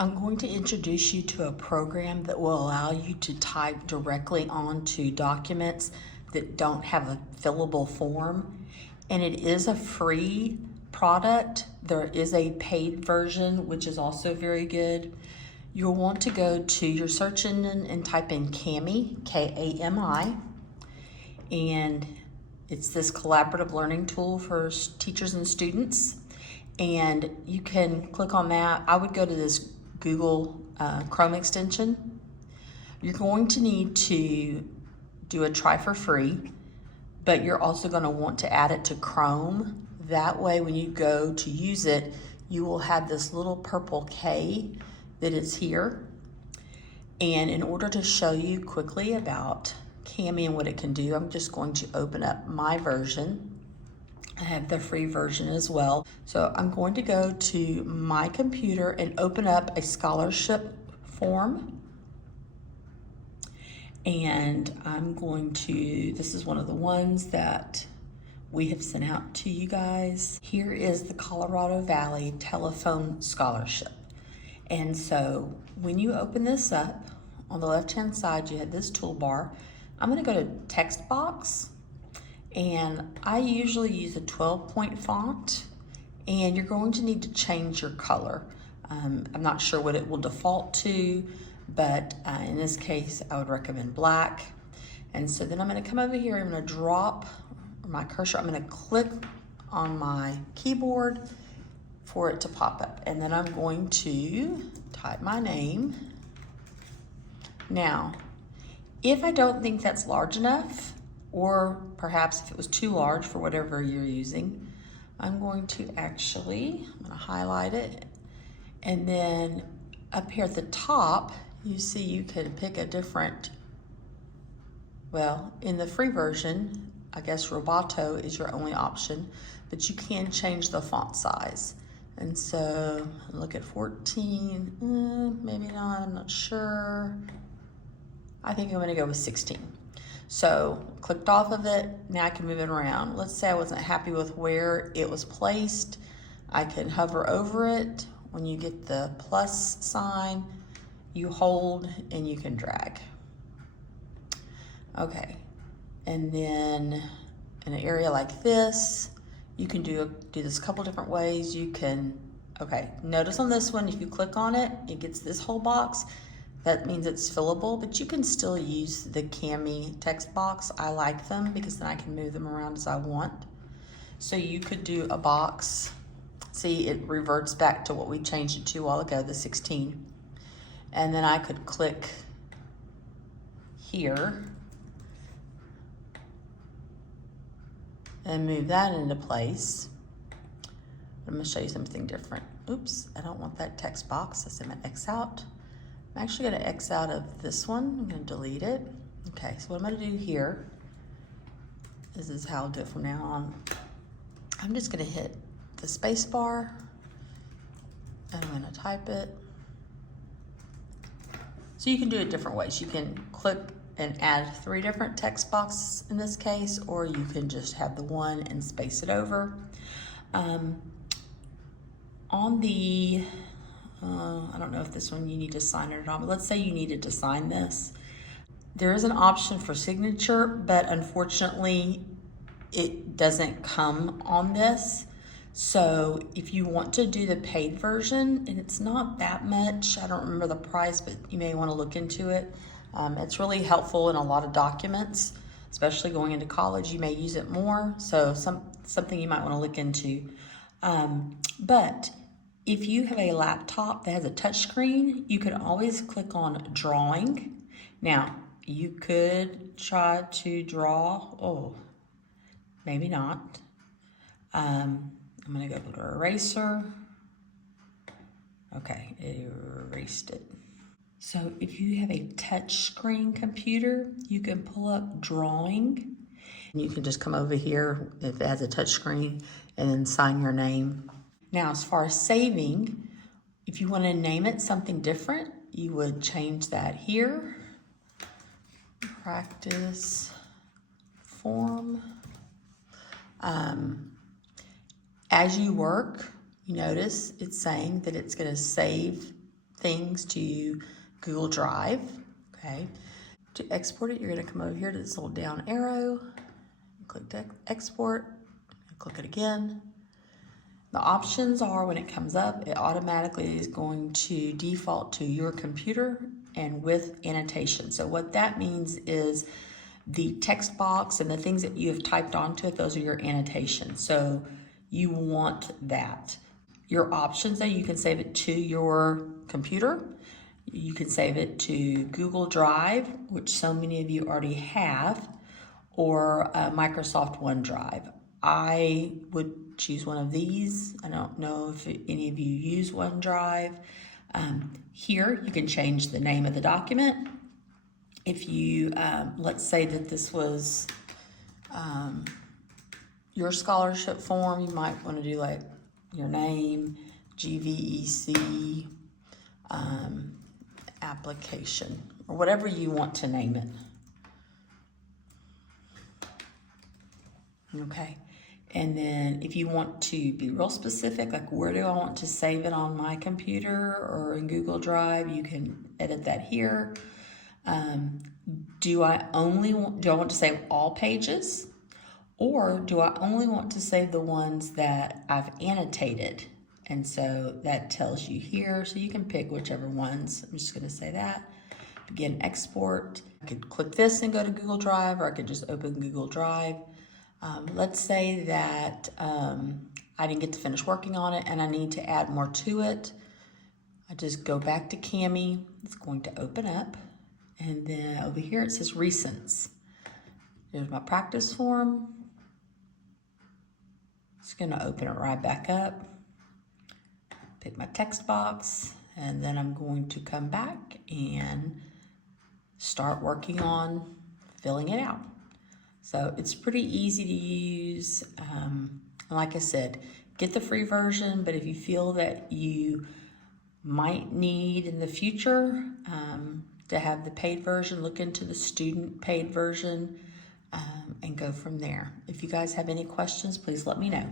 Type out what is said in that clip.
I'm going to introduce you to a program that will allow you to type directly onto documents that don't have a fillable form. And it is a free product. There is a paid version, which is also very good. You'll want to go to your search engine and type in Kami, K-A-M-I, and it's this collaborative learning tool for teachers and students. And you can click on that. I would go to this Google Chrome extension. You're going to need to do a try for free, but you're also going to want to add it to Chrome. That way, when you go to use it, you will have this little purple K that is here. And in order to show you quickly about Kami and what it can do, I'm just going to open up my version. I have the free version as well. So I'm going to go to my computer and open up a scholarship form. And I'm going to, this is one of the ones that we have sent out to you guys. Here is the Colorado Valley Telephone Scholarship. And so when you open this up, on the left-hand side, you have this toolbar. I'm gonna go to text box, and I usually use a 12-point font, and you're going to need to change your color. I'm not sure what it will default to, but in this case, I would recommend black. And so then I'm gonna come over here, I'm gonna drop my cursor, I'm gonna click on my keyboard for it to pop up. And then I'm going to type my name. Now, if I don't think that's large enough, or perhaps if it was too large for whatever you're using, I'm going to I'm gonna highlight it. And then up here at the top, you see you could pick a different, well, in the free version, I guess Roboto is your only option, but you can change the font size. And so look at 14, maybe not, I'm not sure. I think I'm gonna go with 16. So clicked off of it, now I can move it around. Let's say I wasn't happy with where it was placed. I can hover over it. When you get the plus sign, you hold and you can drag. Okay, and then in an area like this, you can do this a couple different ways. You can, okay, notice on this one, if you click on it, it gets this whole box. That means it's fillable, but you can still use the Kami text box. I like them because then I can move them around as I want. So you could do a box. See, it reverts back to what we changed it to a while ago, the 16. And then I could click here and move that into place. I'm gonna show you something different. Oops, I don't want that text box. I send my X out. I'm actually gonna X out of this one. I'm gonna delete it. Okay, so what I'm gonna do here, this is how I'll do it from now on. I'm just gonna hit the space bar and I'm gonna type it. So you can do it different ways. You can click and add 3 different text boxes in this case, or you can just have the one and space it over. On the, I don't know if this one you need to sign it or not, but let's say you needed to sign this. There is an option for signature, but unfortunately it doesn't come on this. So if you want to do the paid version, and it's not that much, I don't remember the price, but you may want to look into it. It's really helpful in a lot of documents, especially going into college. You may use it more, so something you might want to look into. But if you have a laptop that has a touch screen, you can always click on drawing. Now, you could try to draw, oh, maybe not. I'm gonna go to eraser. Okay, it erased it. So if you have a touch screen computer, you can pull up drawing. And you can just come over here if it has a touch screen and then sign your name. Now, as far as saving, if you want to name it something different, you would change that here. Practice form. As you work, you notice it's saying that it's going to save things to Google Drive, okay? To export it, you're gonna come over here to this little down arrow, click to export, click it again. The options are, when it comes up, it automatically is going to default to your computer and with annotation. So what that means is the text box and the things that you have typed onto it, those are your annotations. So you want that. Your options, though, you can save it to your computer. You can save it to Google Drive, which so many of you already have, or Microsoft OneDrive. I would choose one of these. I don't know if any of you use OneDrive. Here, you can change the name of the document. If you, let's say that this was your scholarship form, you might want to do like your name, GVEC, application, or whatever you want to name it. Okay, and then if you want to be real specific, like where do I want to save it on my computer or in Google Drive, you can edit that here. Do I want to save all pages, or do I only want to save the ones that I've annotated? And so that tells you here, so you can pick whichever ones. I'm just gonna say that. Begin export. I could click this and go to Google Drive, or I could just open Google Drive. Let's say that I didn't get to finish working on it and I need to add more to it. I just go back to Kami. It's going to open up. And then over here it says Recents. Here's my practice form. It's gonna open it right back up. Pick my text box, and then I'm going to come back and start working on filling it out. So it's pretty easy to use. Like I said, get the free version, but if you feel that you might need in the future to have the paid version, look into the student paid version and go from there. If you guys have any questions, please let me know.